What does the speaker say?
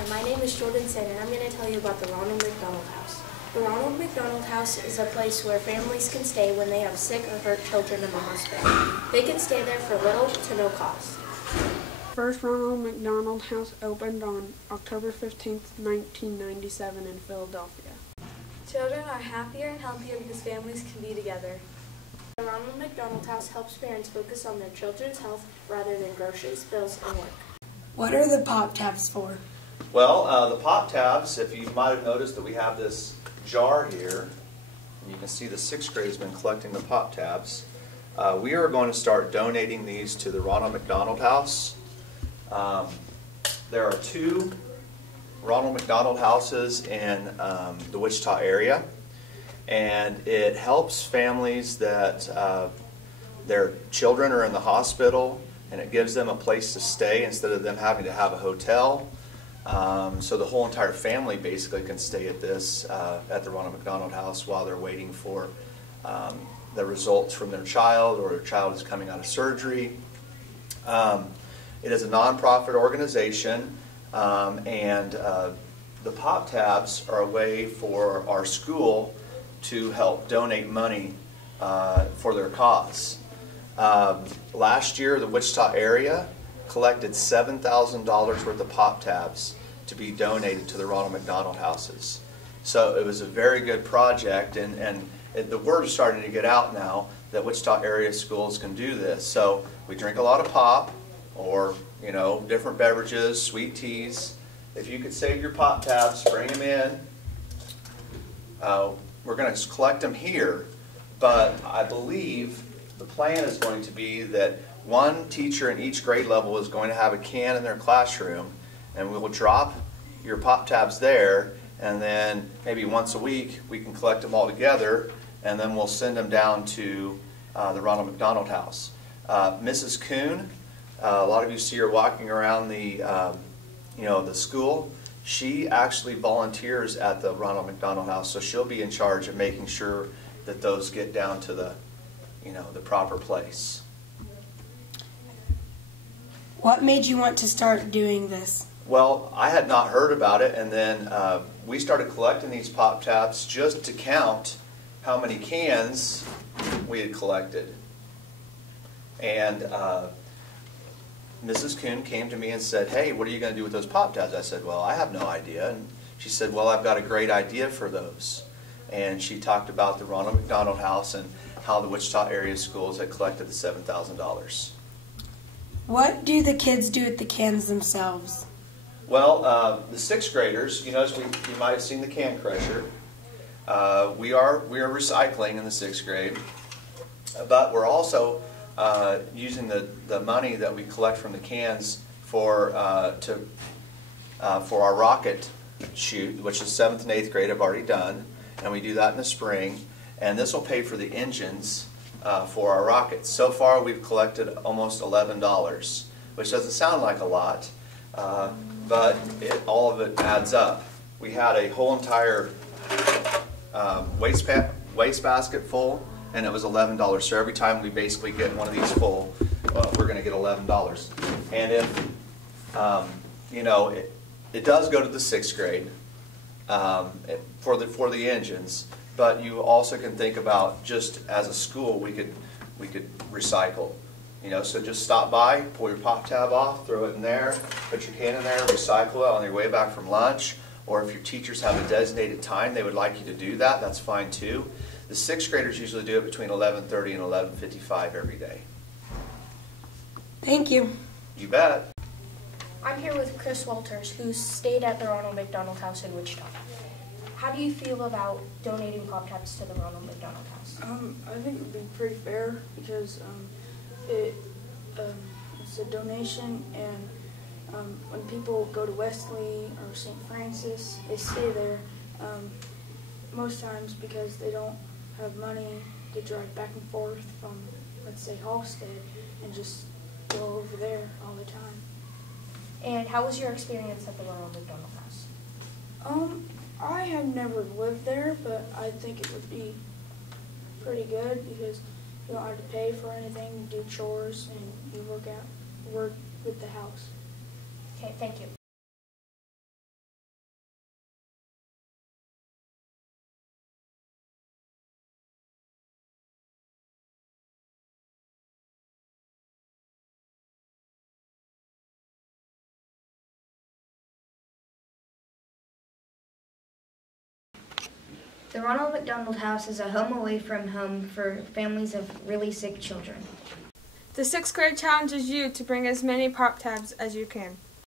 Hi, my name is Jordan Sen, and I'm going to tell you about the Ronald McDonald House. The Ronald McDonald House is a place where families can stay when they have sick or hurt children in the hospital. They can stay there for little to no cost. First Ronald McDonald House opened on October 15, 1997 in Philadelphia. Children are happier and healthier because families can be together. The Ronald McDonald House helps parents focus on their children's health rather than groceries, bills, and work. What are the pop tabs for? Well, the pop tabs, if you might have noticed that we have this jar here, and you can see the 6th grade has been collecting the pop tabs. We are going to start donating these to the Ronald McDonald House. There are 2 Ronald McDonald houses in the Wichita area, and it helps families that their children are in the hospital, and it gives them a place to stay instead of them having to have a hotel. So the whole entire family basically can stay at this, at the Ronald McDonald House while they're waiting for the results from their child, or their child is coming out of surgery. It is a nonprofit organization, and the pop tabs are a way for our school to help donate money for their cause. Last year, the Wichita area collected $7,000 worth of pop tabs to be donated to the Ronald McDonald houses. So it was a very good project, and the word is starting to get out now that Wichita area schools can do this. So we drink a lot of pop, or different beverages, sweet teas. If you could save your pop tabs, bring them in. We're going to collect them here, but I believe the plan is going to be that one teacher in each grade level is going to have a can in their classroom, and we will drop your pop tabs there, and then maybe once a week we can collect them all together, and then we'll send them down to the Ronald McDonald House. Mrs. Kuhn, a lot of you see her walking around the the school. She actually volunteers at the Ronald McDonald House, so she'll be in charge of making sure that those get down to the the proper place. What made you want to start doing this? Well, I had not heard about it, and then we started collecting these pop tabs just to count how many cans we had collected. And Mrs. Kuhn came to me and said, "Hey, what are you going to do with those pop tabs?" I said, "Well, I have no idea." And she said, "Well, I've got a great idea for those." And she talked about the Ronald McDonald House and how the Wichita area schools had collected the $7,000. What do the kids do with the cans themselves? Well, the 6th graders, you might have seen the can crusher. We are recycling in the 6th grade, but we're also using the money that we collect from the cans for our rocket shoot, which is 7th and 8th grade have already done, and we do that in the spring. And this will pay for the engines for our rockets. So far we've collected almost $11, which doesn't sound like a lot, but all of it adds up. We had a whole entire waste basket full, and it was $11. So every time we basically get one of these full, we're going to get $11. And if it does go to the 6th grade for the engines. But you also can think about, just as a school, we could recycle. So just stop by, pull your pop tab off, throw it in there, put your can in there, recycle it on your way back from lunch. Or if your teachers have a designated time they would like you to do that, that's fine too. The 6th graders usually do it between 11:30 and 11:55 every day. Thank you. You bet. I'm here with Chris Walters, who stayed at the Ronald McDonald House in Wichita. How do you feel about donating pop tabs to the Ronald McDonald House? I think it would be pretty fair because it's a donation, and when people go to Wesley or St. Francis, they stay there most times because they don't have money to drive back and forth from, let's say, Halstead, and just go over there all the time. And how was your experience at the Ronald McDonald House? I have never lived there, but I think it would be pretty good because you don't have to pay for anything, do chores, and you work with the house. Okay, thank you. The Ronald McDonald House is a home away from home for families of really sick children. The 6th grade challenges you to bring as many pop tabs as you can.